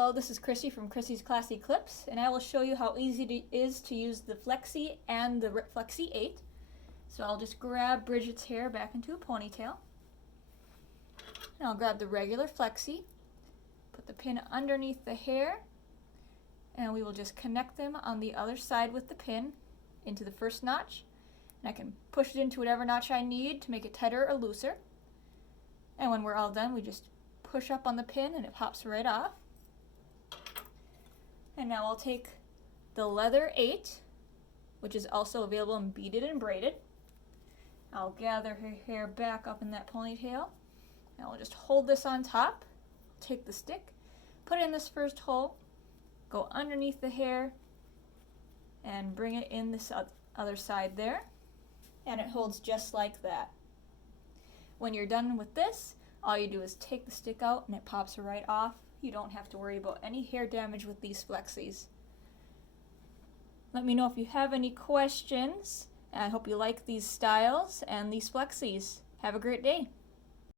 Hello, this is Chrissy from Chrissy's Classy Clips, and I will show you how easy it is to use the Flexi and the Flexi 8. So I'll just grab Bridget's hair back into a ponytail. And I'll grab the regular Flexi, put the pin underneath the hair, and we will just connect them on the other side with the pin into the first notch. And I can push it into whatever notch I need to make it tighter or looser. And when we're all done, we just push up on the pin and it pops right off. And now I'll take the leather 8, which is also available in beaded and braided. I'll gather her hair back up in that ponytail. And I'll just hold this on top, take the stick, put it in this first hole, go underneath the hair, and bring it in this other side there. And it holds just like that. When you're done with this, all you do is take the stick out and it pops right off. You don't have to worry about any hair damage with these Flexis. Let me know if you have any questions. I hope you like these styles and these Flexis. Have a great day.